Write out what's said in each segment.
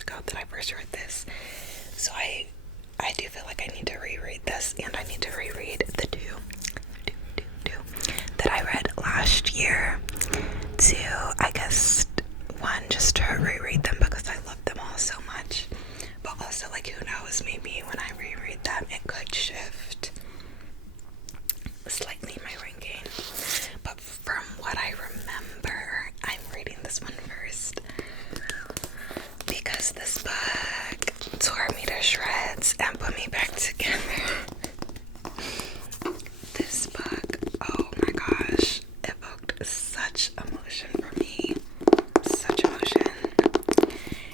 ago that I first read this. So I do feel like I need to reread this, and I need to reread the two that I read last year to, I guess, one, just to reread them because I love them all so much. But also, like, who knows, maybe when I reread them, it could shift slightly my ranking. But from what I remember, I'm reading this one first because this book tore me to shreds and put me back together. This book, oh my gosh, evoked such emotion for me. Such emotion.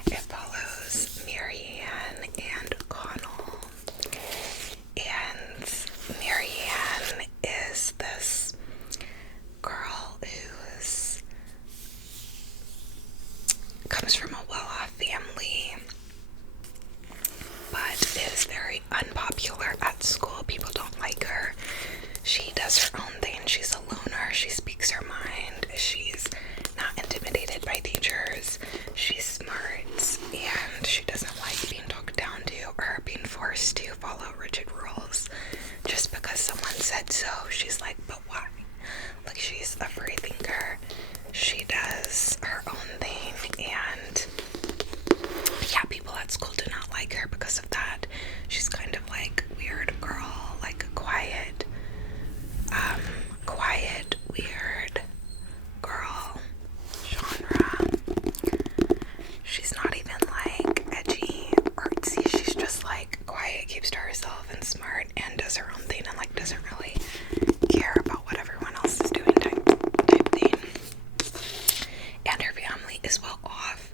It follows Marianne and Connell. And Marianne is this girl who's comes from a well-off family, but is very unpopular at school. People don't like her. She does her own thing. She's a loner. She speaks her mind. She's not intimidated by teachers. She's smart, and she doesn't like being talked down to or being forced to follow rigid rules just because someone said so. She's like, but why? Like, she's a free thinker. She does her own thing, and yeah, people at school do not like her because of that. She's kind of like weird girl, like quiet, weird girl genre. She's not even like edgy, artsy. She's just like quiet, keeps to herself and smart, and does her own thing, and like doesn't really care about what everyone else is doing type thing. And her family is well off,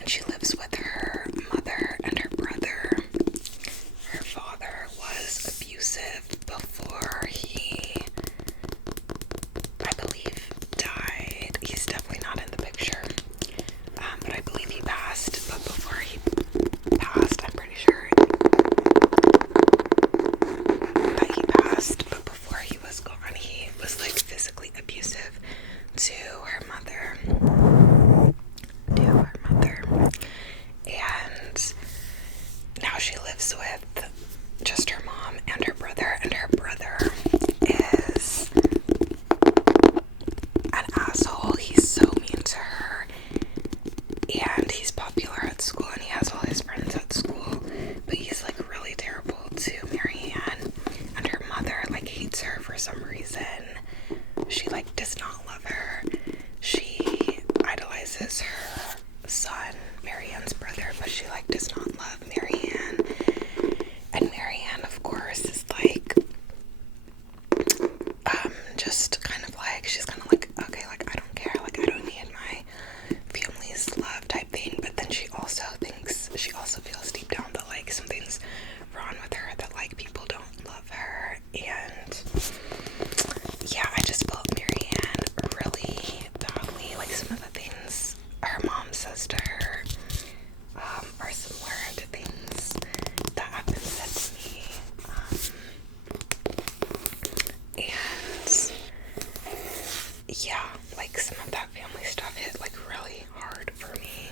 and she lives with her mother and her brother. Her father was abusive before he, I believe, died. He's definitely not in the picture, but I believe he passed. But before he passed, I'm pretty sure that he passed. But before he was gone, he was like physically abusive to her mother. And now she lives with just her mom and her brother, and her brother is an asshole. He's so mean to her, and he's popular at school, and he has all his friends at school, but he's like really terrible to Marianne, and her mother like hates her for some reason. She like does not love her. She idolizes her son, Marianne's brother, but she like does not love Marianne. And Marianne, of course, is like just kind of like, she's kind of like, okay, like I don't care, like I don't need my family's love type thing. But then she also feels deep down that like something's wrong with her, that like people don't love her. And yeah, I just felt Marianne really badly. Like some of the things her mom says to her are similar to things that have been said to me. And yeah, like some of that family stuff hit like really hard for me.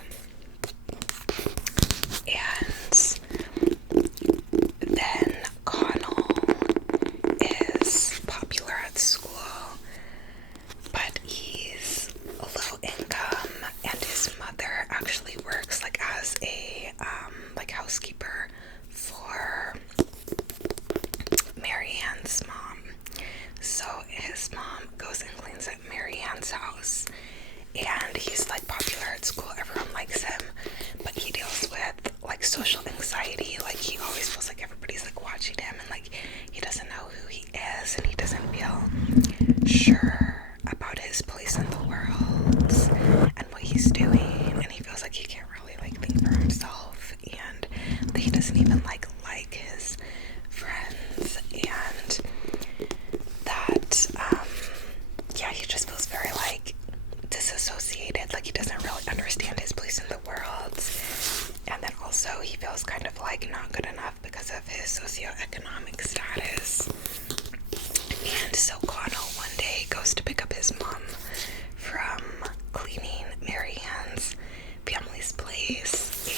And then Connell is popular at school, but he's low income, and his mother actually works like as a like housekeeper for Marianne's mom. So his mom goes and cleans at Marianne's house, and he's like popular at school. Everyone likes him, but he deals with like social anxiety. Like he always feels like everybody's like watching him, and like he doesn't know who he is, and he doesn't feel sure about his place in the world and what he's doing, and he feels like he can't really like think for himself, and that he doesn't even like his friends, and that yeah, he just feels very like disassociated, like he doesn't really understand his place in the world. And then also he feels kind of like not good enough because of his socioeconomic status. And so Connell one day goes to pick up his mom from cleaning Marianne's family's place,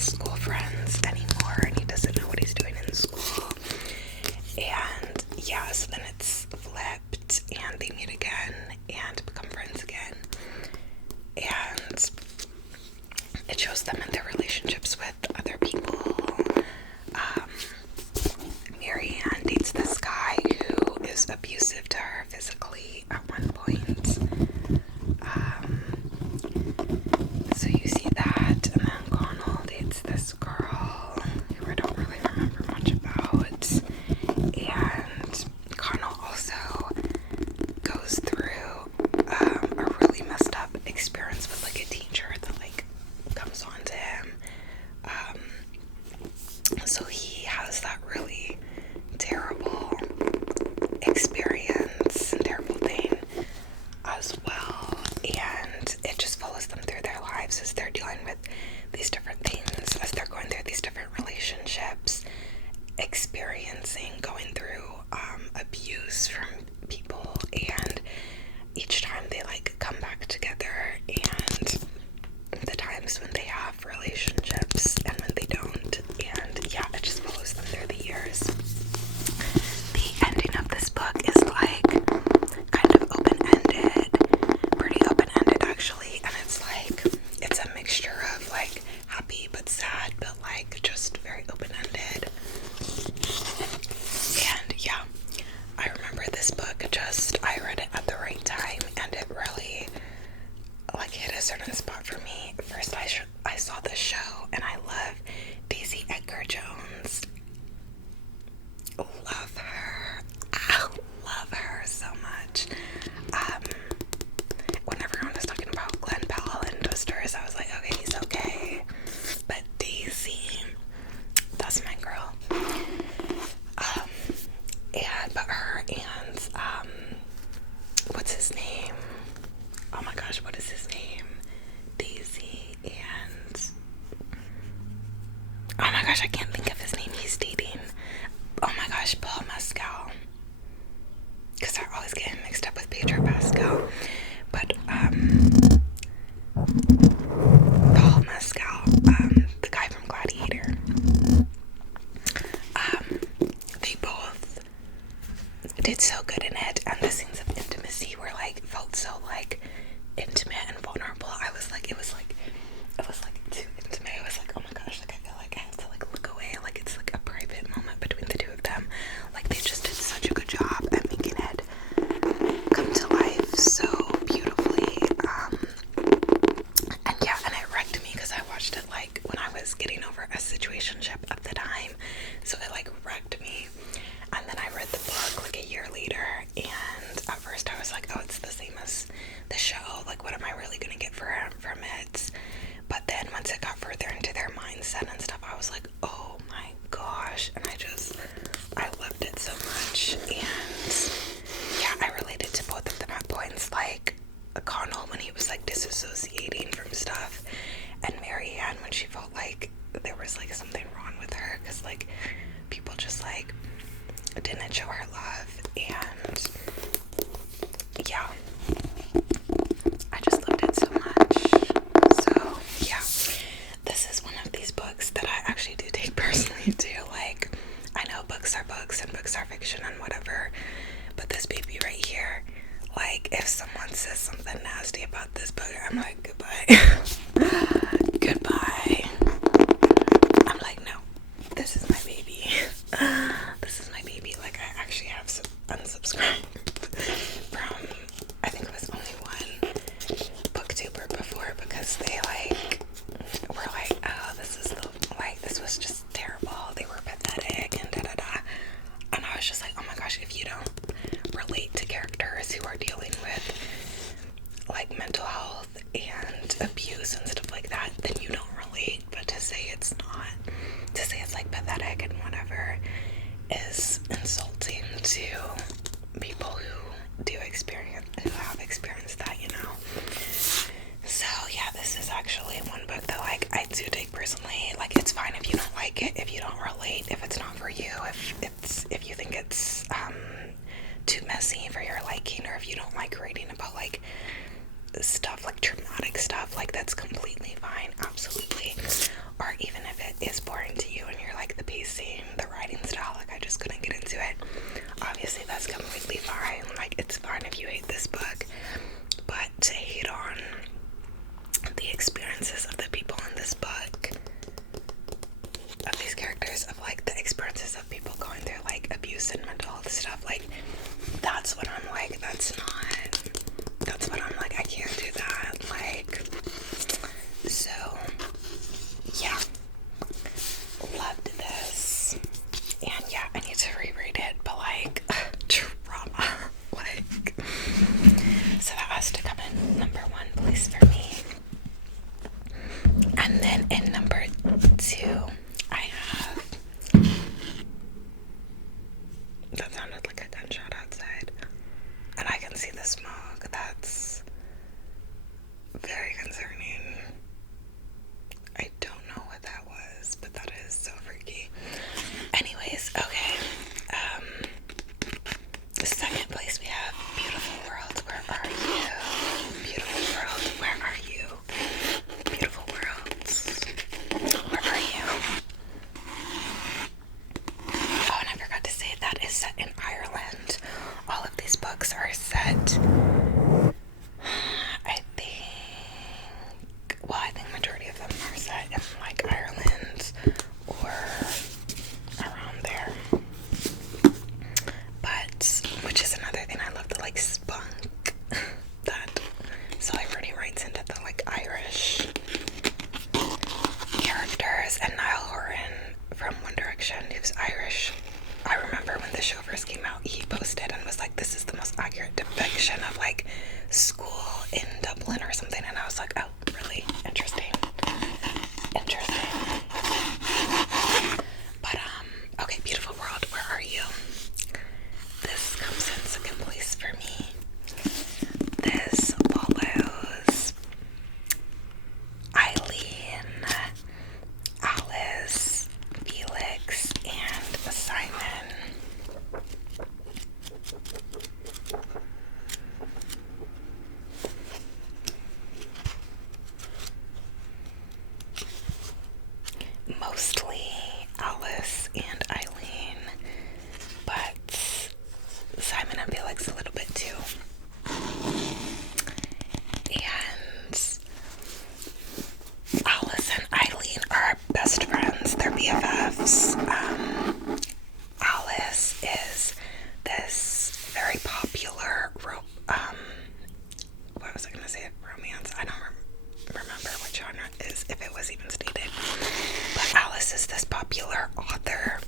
his school friends anymore, and he doesn't know what he's doing in school. And yeah, so then it's flipped, and they meet again and become friends again. And it shows them in their relationships with other people. Marianne dates this guy who is abusive to her physically at one point. So you see that, and then Connell dates this girl who I don't really remember much about. And Connell also goes through a really messed up experience with like a teacher that like comes on to him. So he has that really terrible experience and terrible thing as well, and it just follows them through their lives as they're dealing with these different things, as they're going through these different relationships, going through abuse from people, and each time they like come back together, and the times when they have relationships and when they don't, and yeah, it just follows them through the years. The ending of this book is like kind of open-ended, pretty open-ended actually, and it's like, it's a mixture of like happy but sad, but like just very open-ended. And yeah, I remember this book, I read it at the right time, and it really like hit a certain spot for me. First I saw the show, and I love Daisy Edgar Jones. Love her. I love her so much. When everyone was talking about Glenn Powell and Twisters, I was like, okay, he's okay. But Daisy, that's my girl. But her and, what's his name? Oh my gosh, what is his name? Daisy and, oh my gosh, I can't think of his name. He's dating, oh my gosh, Paul Mescal. Because I always get him mixed up with Pedro Pascal. But, Paul Mescal, the guy from Gladiator. They both did so good in it, and the scenes of intimacy were like, felt so like intimate and vulnerable. It was like too intimate. I was like, oh my gosh, like I feel like I have to like look away, like it's like a private moment between the two of them. Like they just did such a good job at making it come to life so beautifully. And yeah, and it wrecked me because I watched it like when I was getting over a situationship at the time, so it like wrecked me. And then I read the book like a year later, and at first I was like, oh, it's the same as the show, like what am I really gonna get from it? But then once it got further into their mindset and stuff, I was like, oh my gosh, and I loved it so much. And yeah, I related to both of them at points, like Connell when he was like disassociating from stuff, and Marianne when she felt like there was like something wrong with her because like people just like didn't show her love. And yeah, I just loved it so much. So yeah, this is one of these books that I actually do take personally too. Like, I know books are books and books are fiction and whatever, but this baby right here, like if someone says something nasty about this book, I'm like, goodbye. Goodbye. I'm like, no, this is my baby. This is my baby. Like, I actually have unsubscribed from, I think it was only one booktuber before, because they like were like, oh, this was just terrible. They were pathetic and da-da-da. And I was just like, oh my gosh, if you don't relate to characters who are dealing with like mental health and abuse and stuff like that, then you don't relate. But to say it's like pathetic and whatever is insulting to people who have experienced that, you know. So yeah, this is actually one book that like I do take personally. Like, it's fine if you don't like it, if you don't relate, if it's not for you, if you think it's too messy for your liking, or if you don't like reading about like stuff, like traumatic stuff, like that's completely fine, absolutely. Or even if it is boring to you and you're like the pacing, the writing style, like I just couldn't get into it, obviously that's completely fine. Like it's fine if you hate this book, but to hate on the experiences of the people in this book, of these characters, of like the experiences of people going through like abuse and mental health stuff, like that's what I'm like, that's what I'm like, I can't do that. Like, so yeah, loved this, and yeah, I need to reread it, but like trauma, like, so that has to come in number 1 place for me. And then in number 2, I have, that sounded like a gunshot outside, and I can see the smoke. That's very concerning. I don't know what that was, but that is so freaky. Anyways, okay. Second place we have Beautiful World, Where Are You? Beautiful World, Where Are You? Beautiful Worlds, Where Are You? Oh, and I forgot to say that is set in Ireland. All of these books are set, I think majority of them are set in like Ireland or around there. But, which is another thing, I love the like spunk that Sally Rooney writes into the like Irish characters. And Niall Horan from One Direction, who's Irish, I remember when the show first came out, he posted and was like, this is the most accurate depiction of like school in Dublin or something, and I was like, oh, really? Interesting. But okay, Beautiful World, Where Are You? This comes in second place for me. This follows Eileen, Alice, Felix, and Simon. Mostly Alice and Eileen, but Simon and Felix a little bit too. And Alice and Eileen are best friends, they're BFFs. Alice is this very popular what was I gonna say? Romance. I don't remember what genre it is, if it was even stated. But Alice is this popular author,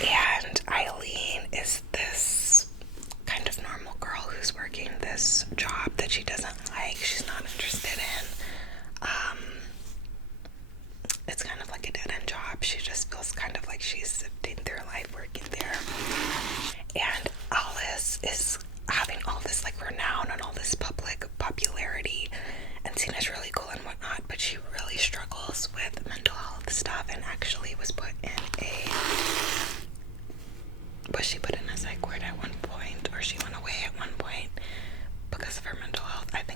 and Eileen is this kind of normal girl who's working this job that she doesn't like, she's not interested in. It's kind of like a dead-end job. She just feels kind of like she's sifting through life working there. And Alice is having all this like renown and all this public popularity and seen as really cool and whatnot, but she really struggles with mental health stuff, and actually was put in a psych ward at one point, or she went away at one point because of her mental health. I think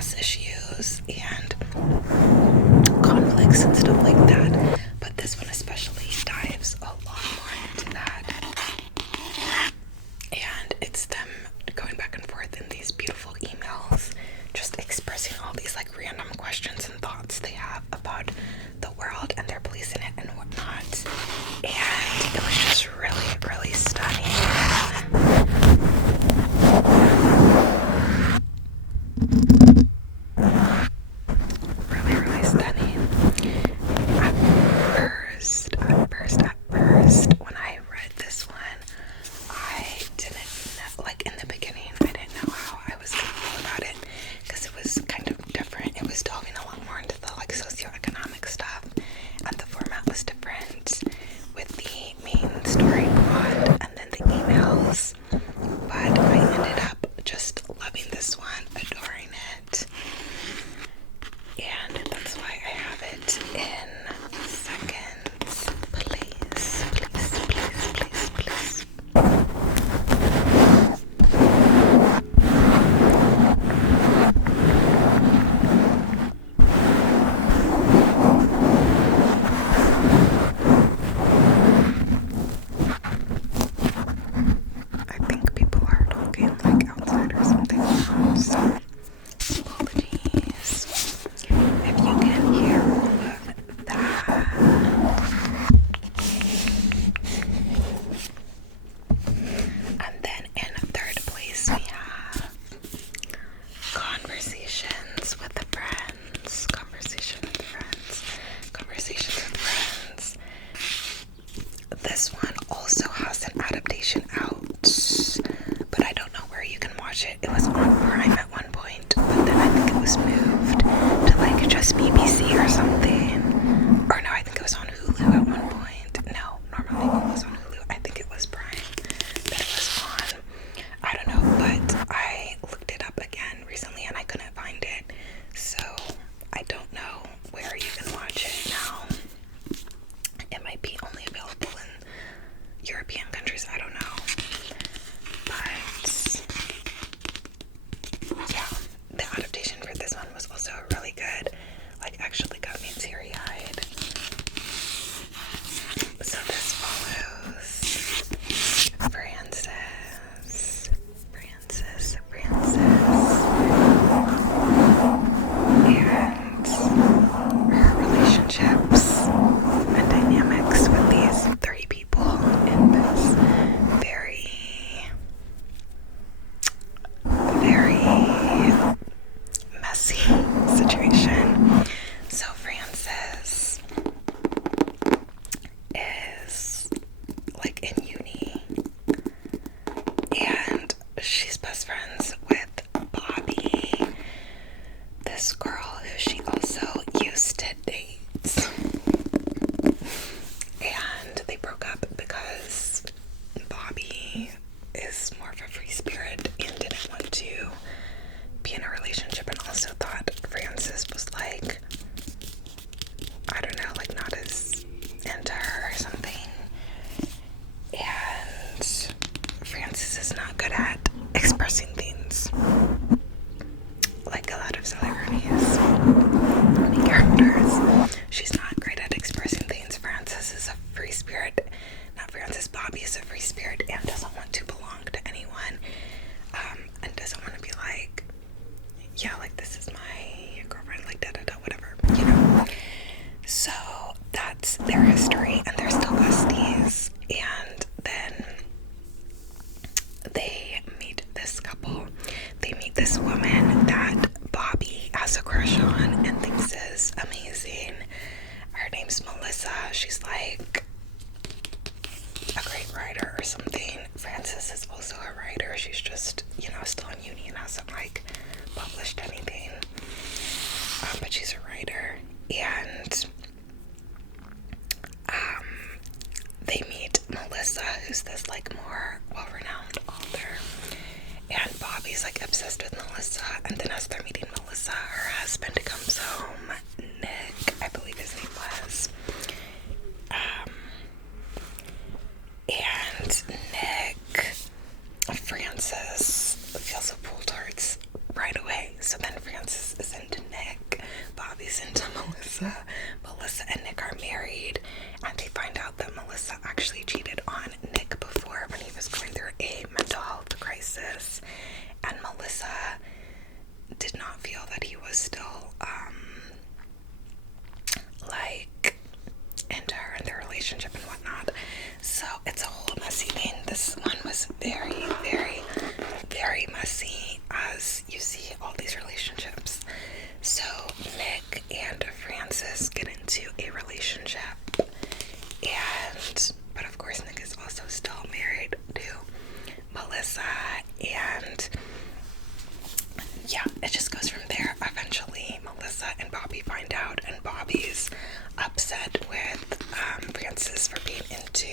class issues and conflicts and stuff like that. But this one especially dives a lot more into that. And it's them going back and forth in these beautiful emails, just expressing all these like random questions and thoughts they have about the world and their place in it and whatnot. And it was just really, really stunning. Really, really stunning. At first, when I read this one, I didn't know, like in the beginning, I didn't know how I was going to feel about it, because it was kind of different. It was delving a lot more into the like socioeconomic stuff, and the format was different with the main story plot and then the emails. But I ended up just loving this one, adoring it, and that's why I have it in second place. Please. I think people are talking like outside or something, so apologies if you can hear all of that. And then in third place we have Conversations with Friends. This one also has an adaptation out, but I don't know where you can watch it. It was on Prime at one point, but then I think it was moved to like just BBC or something. Or no, I think it was on Hulu at one point. No, normally it was on Hulu. I think it was Prime that it was on. I don't know, but I looked it up again recently and I couldn't find it. So I don't know where you can watch it now. It might be only available in European countries, I don't know. But yeah, the adaptation for this one was also really good. Like actually got me teary-eyed. So this follows Frances and her relationships and dynamics with these three people in this very messy situation. So Frances is like in uni and she's best friends with Bobby, this girl who she also used to date. And they broke up because Bobby is more of a free spirit and didn't want to be in a relationship, and also thought Frances was like, I don't know, like not as into her or something. And Frances is not good at expressing things, like a lot of Sally Rooney's main characters. She's not great at expressing things. Frances is a free spirit. Not Frances, Bobby is a free spirit and doesn't want to belong to anyone, and doesn't want to be like, yeah, like this is my girlfriend, like da-da-da, whatever, you know. So that's their history, and they're still besties. And then they meet this couple. They meet this woman that Bobby has a crush on and thinks is amazing. Her name's Melissa. She's like a great writer or something. Frances is also a writer. She's just, you know, still in uni and hasn't like published anything. But she's a writer. And they meet Melissa, who's this like more well-renowned author. And Bobby's like obsessed with Melissa. And then as they're meeting Melissa, her husband comes home. Nick, I believe his name was. And Nick, Frances feels a pull towards right away. So then Frances is into Nick, Bobby's into Melissa. Melissa and Nick are married, and they find out that Melissa actually cheated on Nick before when he was going through a mental health crisis, and Melissa did not feel that he was still like into her and their relationship and whatnot. So it's a whole messy thing. This one was very, very, very messy, as you see all these relationships. So Nick and Francis get into a relationship, but of course Nick is also still married to Melissa, and yeah, it just goes from there. Eventually Melissa and Bobby find out, and Bobby's upset with Francis for being into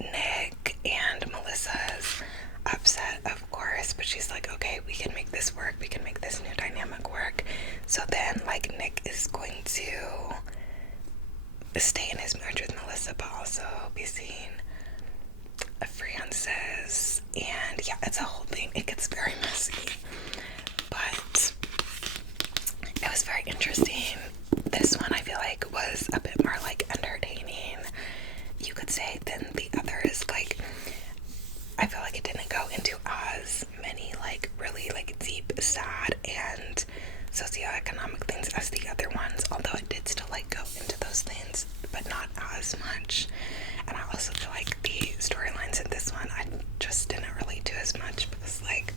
Nick, and Melissa's upset, of course, but she's like, okay, we can make this work, we can make this new dynamic work. So then, like, Nick is going to stay in his marriage with Melissa, but also be seeing Francis, and yeah, it's a whole thing. It gets very messy, but it was very interesting. This one I feel like was a bit more like entertaining, you could say, than the others. Like, I feel like it didn't go into as many like really like deep, sad and socioeconomic things as the other ones, although it did still like go into those things, but not as much. And I also feel like the storylines in this one I just didn't relate to as much, because like,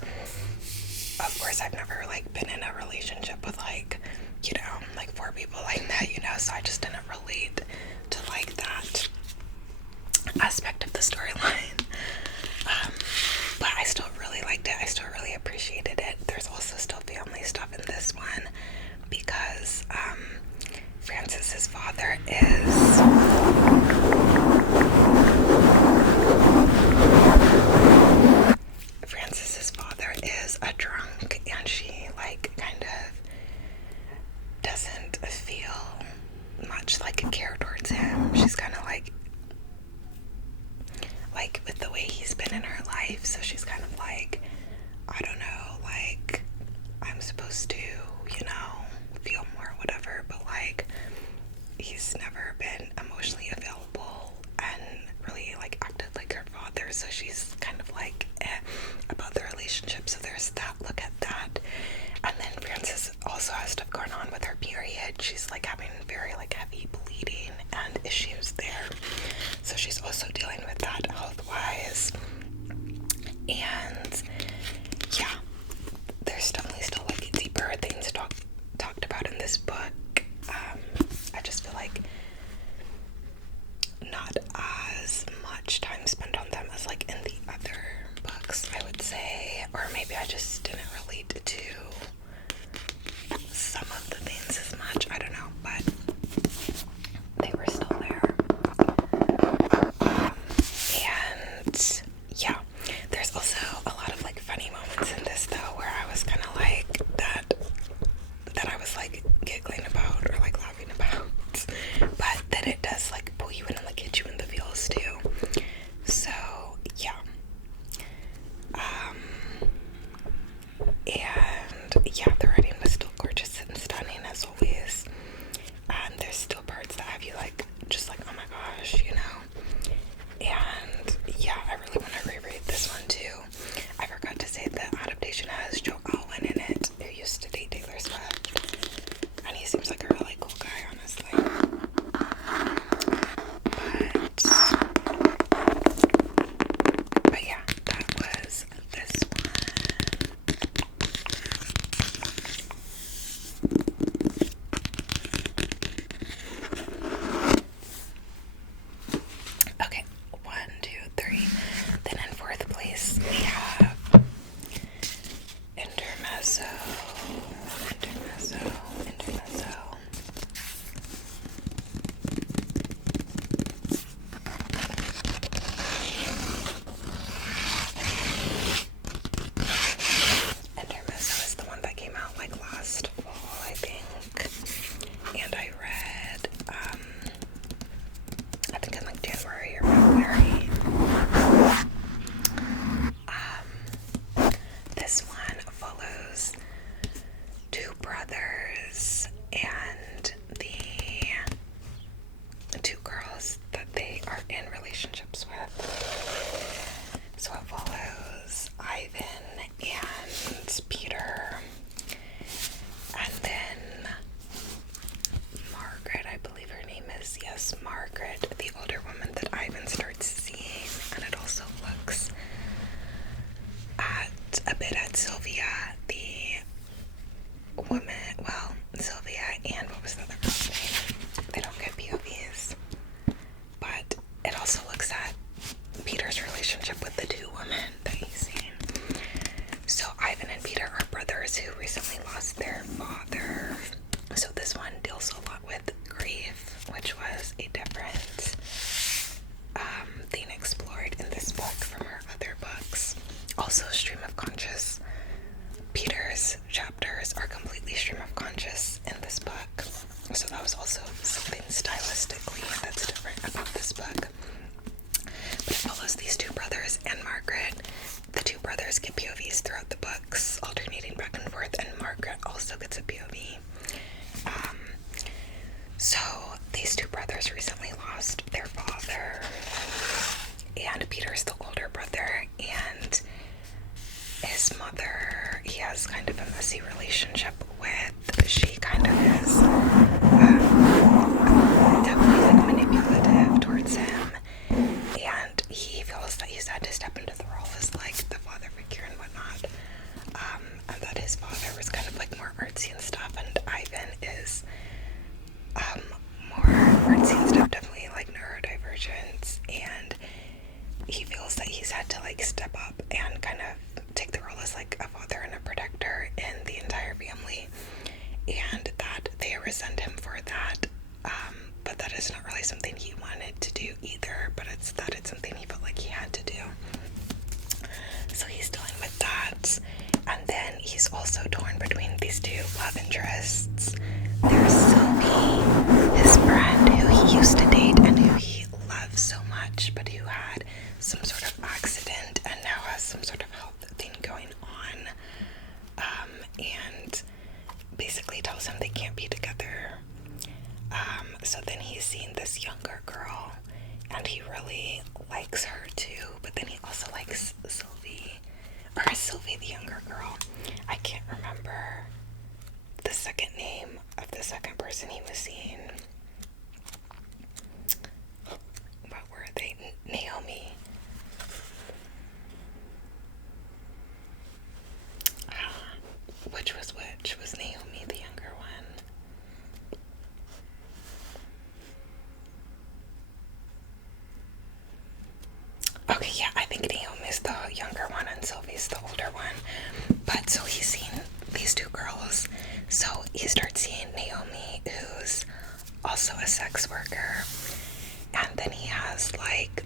of course I've never like been in a relationship with like, you know, like 4 people like that, you know, so I just didn't relate to like that aspect of the storyline. But I still really liked it. I still really appreciated it. There's also still family stuff in this one, because Francis's father is a drunk, and she like kind of doesn't feel much like a care towards him. She's kind of like with the way he's been in her life, so she's kind of like, I don't know, like, I'm supposed to, you know, feel more, whatever, but like, he's never been emotionally available and really like acted like her father, so she's kind of like about the relationship. So there's that, look at that. And then Frances also has stuff going on with her period. She's like having very like heavy bleeding and issues there, so she's also dealing with that health-wise. And yeah, there's definitely still like deeper things talked about in this book. I just feel like not as much time spent on them as like in the other books, I would say, or maybe I just didn't relate to some of the things as much, I don't know, but they were still there. And yeah, there's also a lot of like funny moments in this though, where I was kind of like that I was like giggling about or like laughing about, but then it does like pull you in and like hit you in the feels too. So yeah, and yeah, the writing was still gorgeous and stunning as always, and there's still parts that have you like just like, oh my gosh, you know. And yeah, I really want to reread this one too. I forgot to say the adaptation has Joe Alwyn in it, who used to date Taylor Swift. brothers and the two girls that they are in relationships with. So it follows Ivan and Peter, and then Margaret, I believe her name is, yes, Margaret, the older woman that Ivan starts seeing. And it also looks a bit at Sylvia, the woman, well, Sylvia and what was the other girl's name? They don't get POVs. But it also looks at Peter's relationship with the two women that he's seen. So Ivan and Peter are brothers who recently lost their father. So this one deals a lot with grief, which was a different thing explored in this book from her other books. Also stream of conscious. Peter's chapters are completely stream of conscious in this book. So that was also something stylistically that's different about this book. But it follows these two brothers and Margaret. The two brothers get POVs throughout the books, alternating back and forth, and Margaret also gets a POV. So these two brothers recently lost their father, and Peter's the older brother, and his mother, he has kind of a messy relationship with. She kind of is definitely like manipulative towards him, and he feels that he's had to step into the role as like the father figure and whatnot, and that his father was kind of like more artsy and stuff, and Ivan is more artsy and stuff, definitely like neurodivergence, and he feels that he's had to like step up and kind of take the role as like a father and a protector in the entire family, and that they resent him for that, but that is not really something he wanted to do either, but it's something he felt like he had to do. So he's dealing with that, and then he's also torn between these two love interests. There's Sylvie, his friend who he used to date and who he loves so much, but who had some sort of accident and now has some sort of health thing going on, and basically tells him they can't be together. So then he's seeing this younger girl, and he really likes her too, but then he also likes Sylvie, or Sylvie the younger girl. I can't remember the second name of the second person he was seeing. What were they? Naomi. Which was which? Was Naomi the younger one? Okay, yeah, I think Naomi's the younger one and Sylvie's the older one. But so he's seen these two girls. So he starts seeing Naomi, who's also a sex worker. And then he has like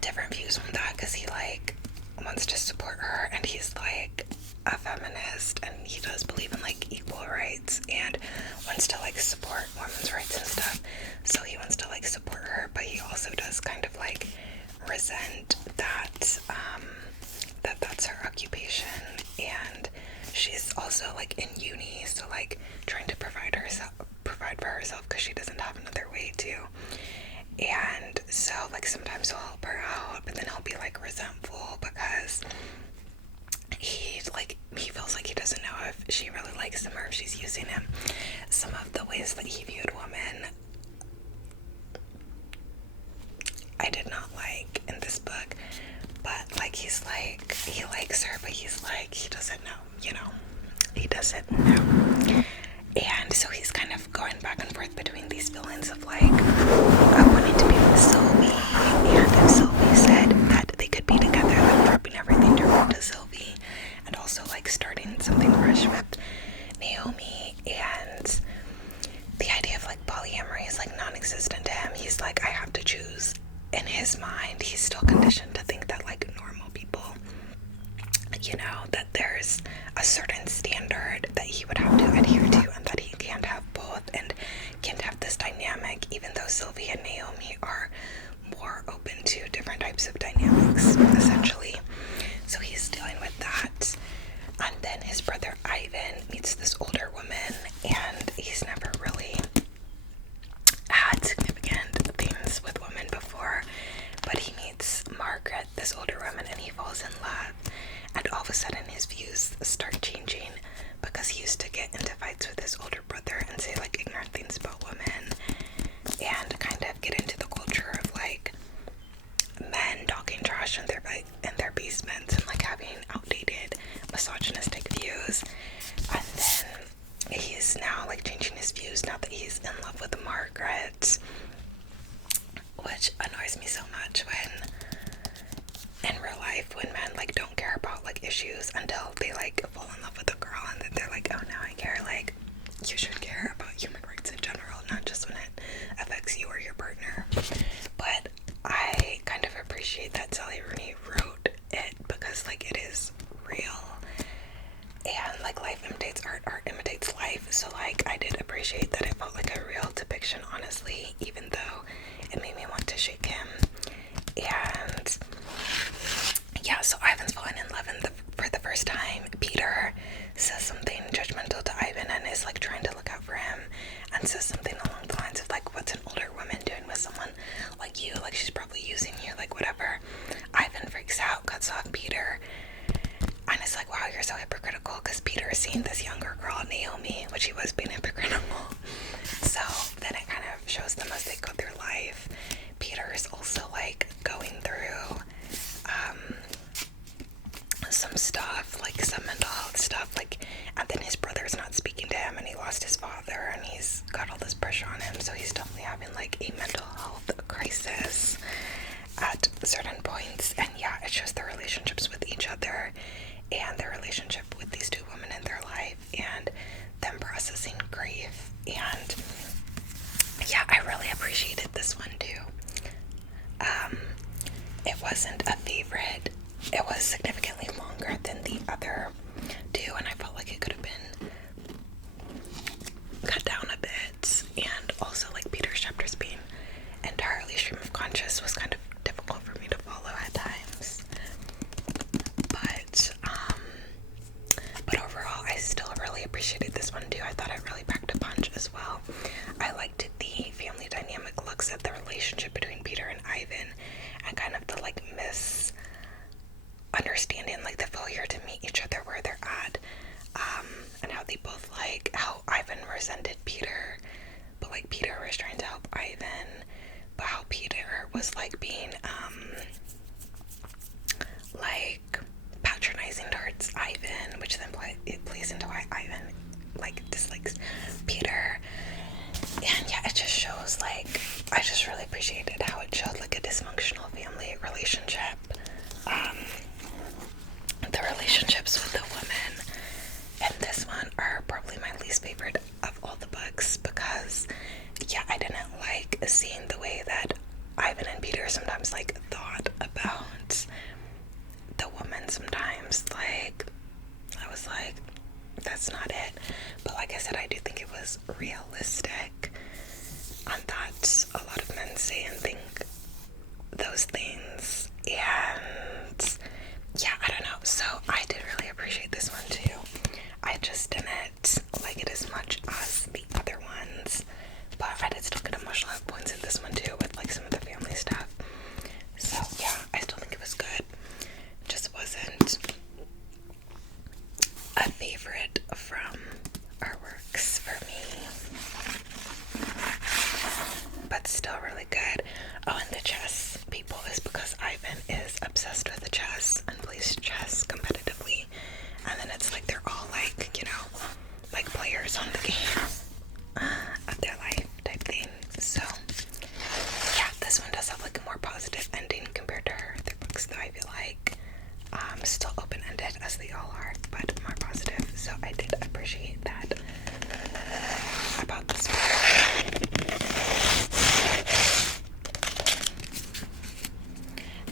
different views on that because he like wants to support her, and he's like a feminist, and he does believe in like equal rights and wants to like support women's rights and stuff. So he wants to like support her, but he also does kind of like resent that that's her occupation, and she's also like in uni, so like trying to provide for herself because she doesn't have another way to. And so like sometimes he'll help her out, but then he'll be like resentful because he feels like he doesn't know if she really likes him or if she's using him. Some of the ways that he viewed women I did not like in this book, but like he likes her, but he's like, he doesn't know, he doesn't know. And so he's kind of going back and forth between these feelings of like wanting to be with Sylvie, and if Sylvie said that they could be together, then dropping everything to run to Sylvie, and also like starting something fresh with Naomi. And the idea of like polyamory is like non-existent to him. He's like, I have to choose. In his mind, he's still conditioned to think that like normal people, that there's a certain standard that he would have to adhere to, and that he can't have both and can't have this dynamic, even though Sylvie and Naomi are more open to different types of dynamics, essentially. So he's dealing with that. And then his brother Ivan meets this older woman So like I did appreciate that it felt like a real depiction, honestly, even though it made me want to shake him. And yeah, so Ivan's fallen in love for the first time. Peter says something judgmental to Ivan and is like trying to look out for him, and says something along the lines of like, what's an older woman doing with someone like you? Like, she's probably using you, like whatever. Ivan freaks out, cuts off Peter, and it's like, wow, you're so hypocritical, because Peter is seeing this younger girl, Naomi, which he was being hypocritical. So then it kind of shows them as they go through life. Peter is also like going through some stuff, like some mental health stuff, like, and then his brother's not speaking to him, and he lost his father, and he's got all this pressure on him, so he's definitely having like a mental health crisis at certain points. And yeah, it shows their relationships with each other and their relationship with these two women in their life, and them processing grief. And yeah, I really appreciated this one too. It wasn't a favorite. It was significantly longer than the other two, and I felt like it could have been cut down a bit. And also, like, Peter's chapters being entirely stream of conscious was kind of difficult for me to follow at times. But overall, I still really appreciated this one too. I thought it really packed a punch as well. I liked the family dynamic looks at the relationship between Peter and Ivan, and kind of the like misunderstanding, like the failure to meet each other where they're at, and how they both like how Ivan resented Peter, but like Peter was trying to help Ivan, but how Peter was like being like patronizing towards Ivan, which then it plays into why Ivan like dislikes Peter. And yeah, it just shows, like, I just really appreciated how it showed like a dysfunctional family relationship. The relationships with the women in this one are probably my least favorite of all the books, because yeah, I didn't like seeing the way that Ivan and Peter sometimes like thought about the woman. Sometimes like I was like, that's not it. But like I said, I do think it was realistic, and that a lot of men say and think those things. And yeah, I don't know. So I did really appreciate this one too. I just didn't like it as much as the other ones, but I did still get emotional at points in this one too, with like some of the family stuff. So yeah, I still think it was good. Just wasn't a favorite from our works for me, but still really good. Oh, and the chess people is because Ivan is obsessed with the chess and plays chess competitively, and then it's like they're all like, you know, like players on the game of their life type thing. So yeah, this one does have like a more positive ending compared to her other books, though I feel like still open-ended as they all are, but more positive. So I did appreciate that about this book.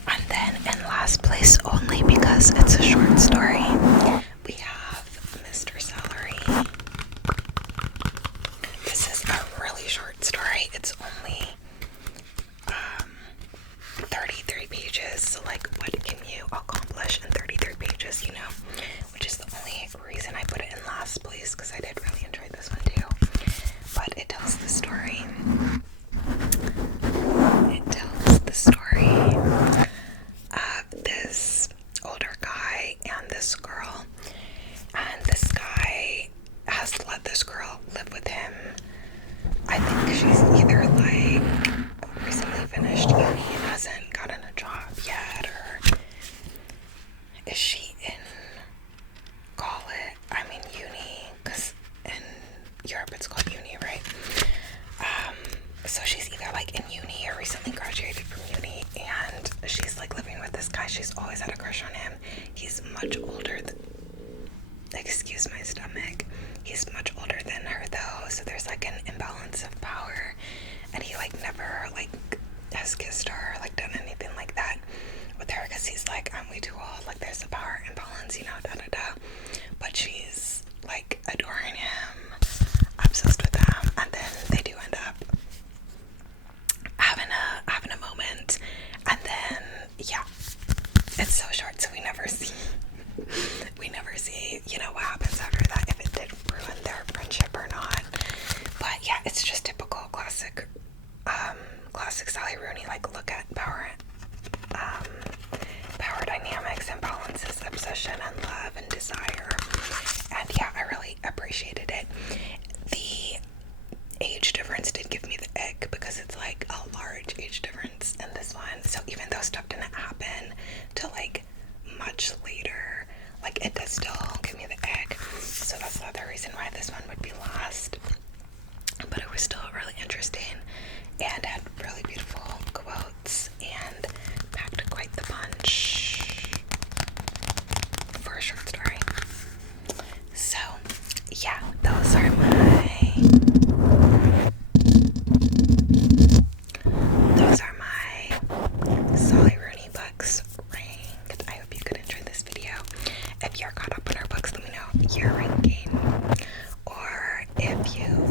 And then in last place, only because it's a short story, we have Mr. Celery. This is a really short story. It's only 33 pages, so like what can you accomplish in 33 pages, you know, which is the only reason I put it in last place, because I did really enjoy this one too. But it tells the story. It tells the story of this older guy and this girl, and this guy has let this girl live with him. I think she's either like recently finished uni and hasn't gotten a job yet, or is she in uni, because in Europe it's called uni, right? So she's either like in uni or recently graduated from uni, and she's like living with this guy. She's always had a crush on him. He's much older excuse my stomach. He's much older than her though, so there's like an imbalance of power, and he like never like has kissed her or like done anything like that with her, because he's like, I'm way too old, like there's a power imbalance, you know, da da da. But she's like adoring him, with you.